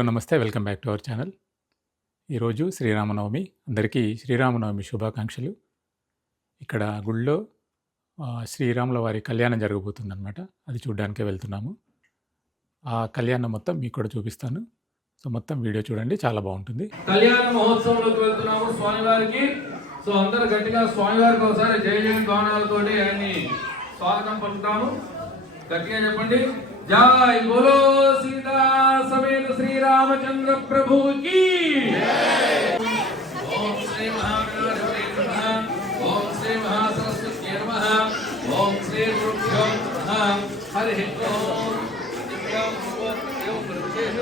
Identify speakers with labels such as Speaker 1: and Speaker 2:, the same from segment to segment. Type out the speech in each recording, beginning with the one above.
Speaker 1: Hello నమస్తే. Welcome back to our channel. ఈరోజు శ్రీరామనవమి. అందరికీ శ్రీరామనవమి శుభాకాంక్షలు. ఇక్కడ గుళ్ళో శ్రీరాముల వారి కళ్యాణం జరగబోతుందన్నమాట. అది చూడడానికే వెళ్తున్నాము. ఆ కళ్యాణం మొత్తం మీకు కూడా చూపిస్తాను. సో మొత్తం వీడియో చూడండి. చాలా బాగుంటుంది.
Speaker 2: కళ్యాణ మహోత్సవంలోకి వెళ్తున్నాము స్వామివారికి. సో అందరు గట్టిగా స్వామివారికి ఒకసారి జయ జయ గానాలతోటి ఆయన్ని స్వాగతం పలుకుతాము. గట్టిగా చెప్పండి. జై బోలో సీతా సమేత శ్రీరామచంద్ర ప్రభుకి ఓం శ్రీ మహాగణాధిపతే నమః ఓం శ్రీ మహాసరస్వత్యై నమః ఓం శ్రీ గురుభ్యో నమః హరి ఓం దివ్యాం భగవద్దేవ పరిచేష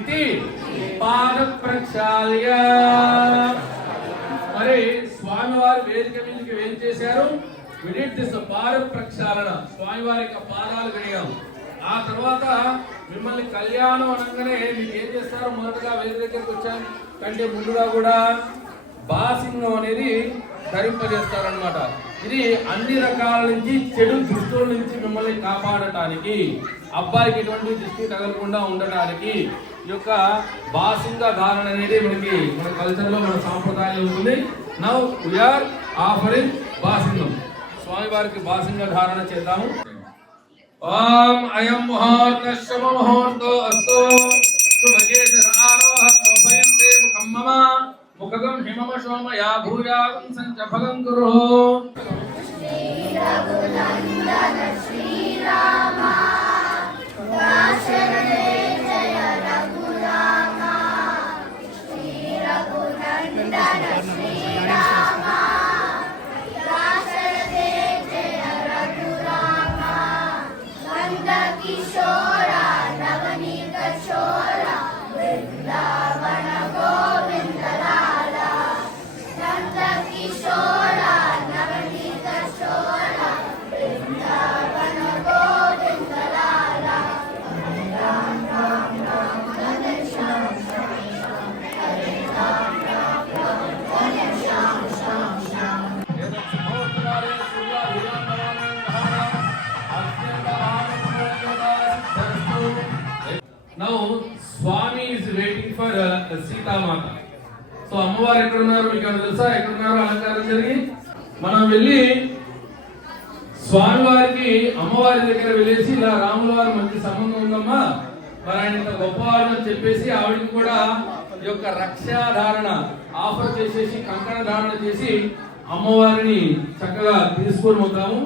Speaker 2: ఇది పాద ప్రక్షాళ్య మరి స్వామివారు వేదిక మీదకి వేం చేశారు విడిట్ పాద ప్రక్షాళన. స్వామివారి యొక్క పాదాలు కడిగాం ఆ తర్వాత మిమ్మల్ని కళ్యాణం అనగానే మీకు ఏం చేస్తారు మొదటగా వేరే దగ్గరికి వచ్చాను కంటే ముందుగా కూడా బాసింగం అనేది ధరింపజేస్తారనమాట ఇది అన్ని రకాల నుంచి చెడు దృష్టిల నుంచి మిమ్మల్ని కాపాడటానికి అబ్బాయికి ఎటువంటి దృష్టి తగలకుండా ఉండటానికి ఈ యొక్క బాసింగ ధారణ అనేది మనకి మన కల్చర్లో మన సాంప్రదాయం ఉంటుంది నౌ వీఆర్ ఆఫరింగ్ బాసింగం స్వామివారికి బాసింగ ధారణ చేద్దాము ఓం అయం ముహూర్త శుభ ముహూర్తో అస్తో శుభకేశర ఆరోహ శోభయంతే ముఖం మమ ముఖగం హిమమ శోమ యా భూయాగం సంచ భగం గురు
Speaker 3: కిశోర
Speaker 2: స్వామి is waiting for Sitamata. So అమ్మవారు ఎక్కడ ఉన్నారు మీకు ఏమైనా తెలుసా? ఎక్కడ ఉన్నారు అలంకారం జరిగి మనం వెళ్ళి స్వామివారికి అమ్మవారి దగ్గర వెళ్ళేసి ఇలా రాముల వారు మంచి సంబంధం ఉందమ్మా. మరి ఆయన ఇంత గొప్పవారు అని చెప్పేసి ఆవిడకి కూడా ఈ యొక్క రక్షాధారణ ఆఫర్ చేసేసి కంకణ ధారణ చేసి అమ్మవారిని చక్కగా తీసుకొని పోతాము.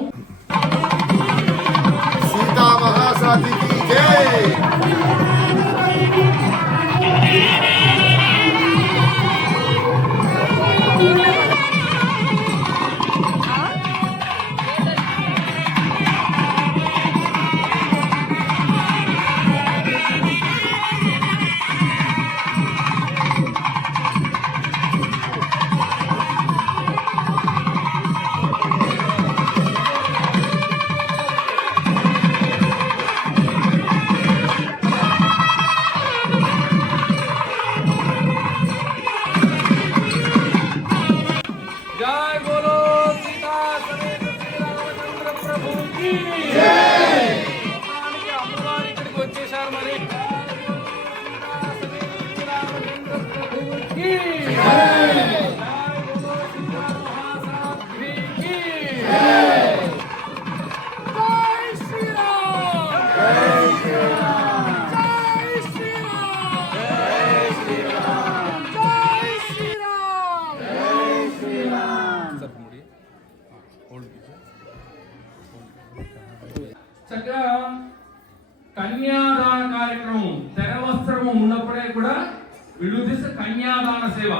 Speaker 2: కన్యాదాన సేవ.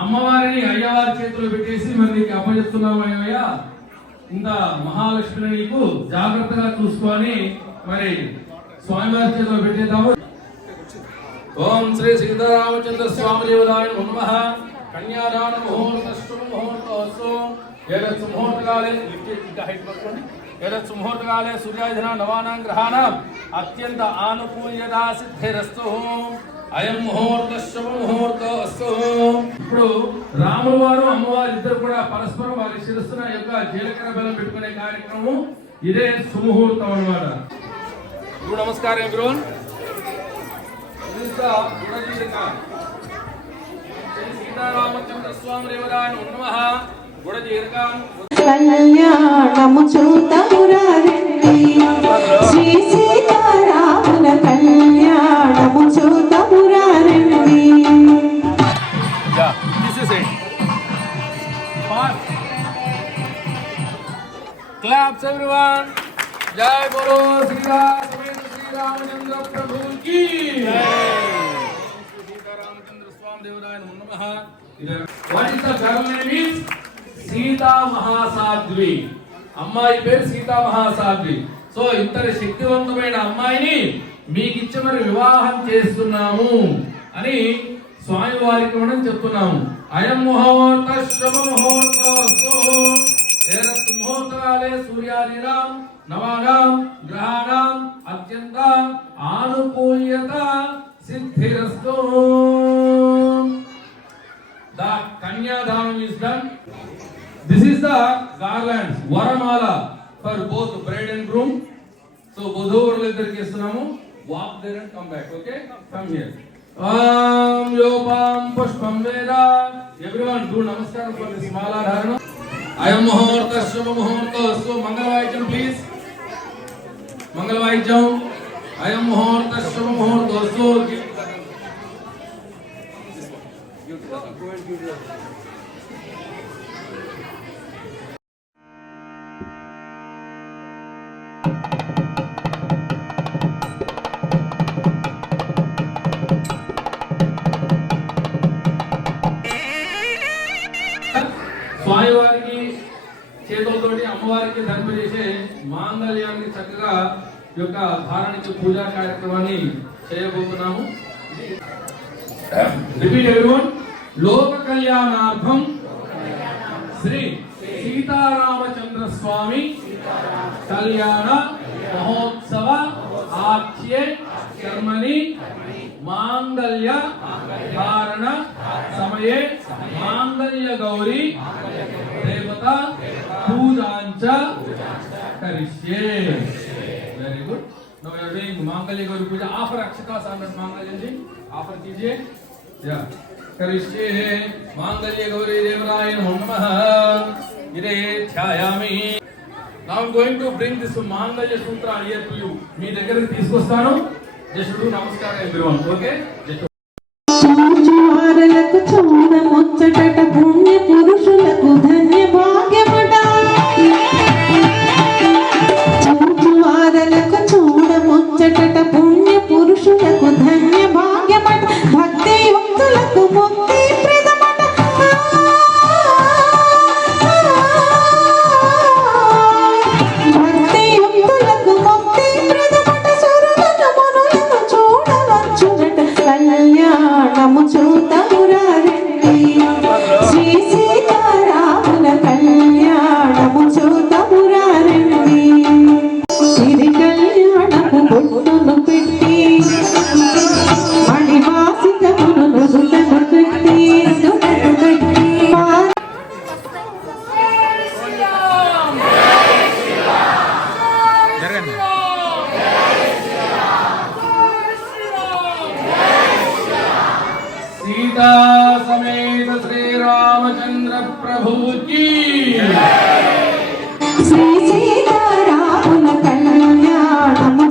Speaker 2: అమ్మవారిని అయ్యవారి చేతులు పెట్టేసి మరి నీకు అప్పచెప్తున్నాం అయ్యా ఇంత మహాలక్ష్మిని నీకు జాగ్రత్తగా చూసుకొని మరి స్వామివారి చేతిలో పెట్టేద్దాము. ఓం శ్రీ సీతారామచంద్ర స్వామి దేవదాయ నమః. కన్యాదాన ముహూర్త శుభ ముహూర్తోస్తు ఏదత్ ముహూర్తకాలే ఇంకా హైట్ పట్టుకోండి. ఏదత్ ముహూర్తకాలే సూర్యాధిన నవానాం గ్రహాణం అత్యంత ఆనుకూల్యతా సిద్ధిరస్తు అయం ముహూర్త శుభ ముహూర్త ఇప్పుడు రాముల వారు అమ్మవారు ఇద్దరు కూడా పరస్పరం వారి శిరస్సున యొక్క జీలకర్ర బెల్లం పెట్టుకునే కార్యక్రమం ఇదే సుముహూర్తం Devarayan Namaha Gudajirika.
Speaker 4: కళ్యాణము చూతమురారండి Shri
Speaker 2: Ramachandra Swami Devaraya Sita మహాసాధ్వి. అమ్మాయి పేరు సీతా మహాసాధ్వి. సో ఇంతటి శక్తివంతమైన అమ్మాయిని మీకు ఇచ్చి మరి వివాహం చేస్తున్నాము అని స్వామి వారికి మనం చెప్తున్నాము. అయం ముహూర్త శుభ ముహూర్త ఏదత్ ముహూర్తకాలే నవానాం గ్రహాణాం అత్యంత ఆనుకూల్యత సిద్ధిరస్తు ద కన్యాదానం is done this is the garlands, వరమాల for both bride and groom so వధూవరులు ఇద్దరికి ఇస్తున్నాము walk there and come back okay come here ఆం యోపాం పుష్పం వేద ఎవ్రీవన్ డూ నమస్కారం ఫర్ దిస్ మాలా ధారణ అయం ముహూర్త శుభ ముహూర్త సో మంగళవాయిద్యం ప్లీజ్ మంగళవాయిద్యం అయం ముహూర్త శుభ యొక్క భారానికి పూజా కార్యక్రమాన్ని చేయబోతున్నాము. రిపీట్ ఎవరివన్ లోక కళ్యాణార్థం శ్రీ సీతారామచంద్ర స్వామి కళ్యాణ మహోత్సవ ఆఖ్యే కర్మని మాంగళ్య ధారణ సమయే మాంగళ్య గౌరీ దేవత పూజాంచ కరిష్యే. मांगल्य गौरी पूजा ऑफर अक्षता सामने मांगल्य जी ऑफर कीजिए या करिष्ये मांगल्य गौरी देवराय नमः इरे ఛాయామి Now I'm going to bring this Mangalya Sutra here to you. మీ దగ్గరికి తీసుకొస్తాను జస్ట్ డూ నమస్కారం ఎవ్రీవన్ ఓకే జస్ట్ सीता समेत श्री रामचंद्र प्रभु की
Speaker 4: श्री सीता
Speaker 2: राम कल्याण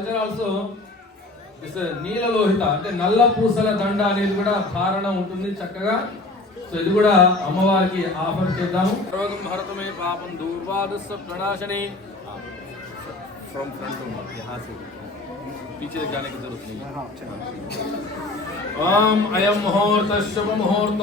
Speaker 2: కల్చర్ ఆల్సో ఇట్స్ నీల లోహిత అంటే నల్ల పూసల దండ అనేది కూడా కారణం ఉంటుంది చక్కగా. సో ఇది కూడా అమ్మవారికి ఆఫర్ చేద్దాం రోగం భరతమే పాపం దూర్వాదస్వ ప్రణాశని. ఫ్రమ్ ఫ్రంట్ జరుగుతుంది ఓం అయం ముహూర్త శుభ ముహూర్త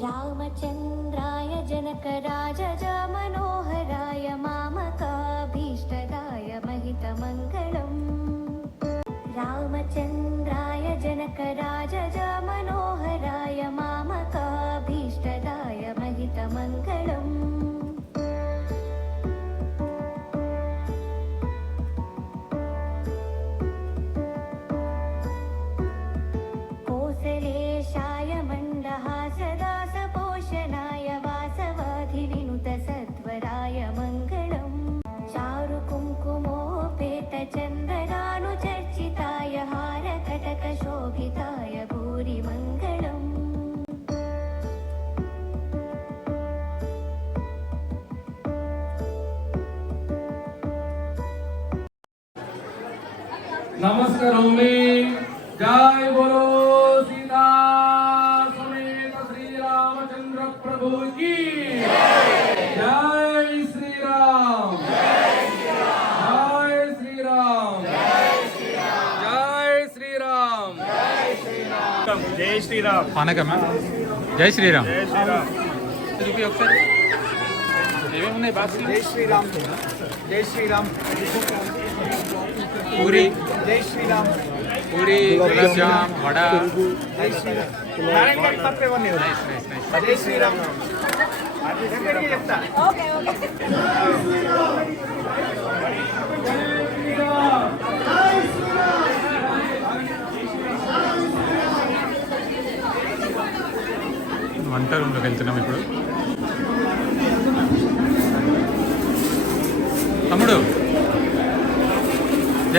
Speaker 3: रामचन्द्राय जनकराज मनोहराय मामकाभीष्टदाय महितमङ्गलम्। रामचन्द्राय जनकराज मनोहराय मामकाभीष्टदाय महितमङ्गलम्।
Speaker 2: నమస్కరోమి జై బోలో సీతా సమేత శ్రీరామచంద్ర ప్రభుకి జై శ్రీరామ్ జై శ్రీరామ్ జై శ్రీరామ్
Speaker 5: జై శ్రీరామ్
Speaker 1: పానకమా జై శ్రీరామ్ చూపి ఒకసారి ఏమేమి ఉన్నాయి బాక్స్
Speaker 5: జై శ్రీరామ్ జై శ్రీరామ్
Speaker 1: పూరి.
Speaker 5: జై శ్రీరామ్
Speaker 1: పూరి గులాబ్జామ్ వడ.
Speaker 5: జై శ్రీరామ్ నారాయణ జై శ్రీరామ్ చెప్తా
Speaker 1: వంట రూమ్లోకి వెళ్తున్నాం ఇప్పుడు.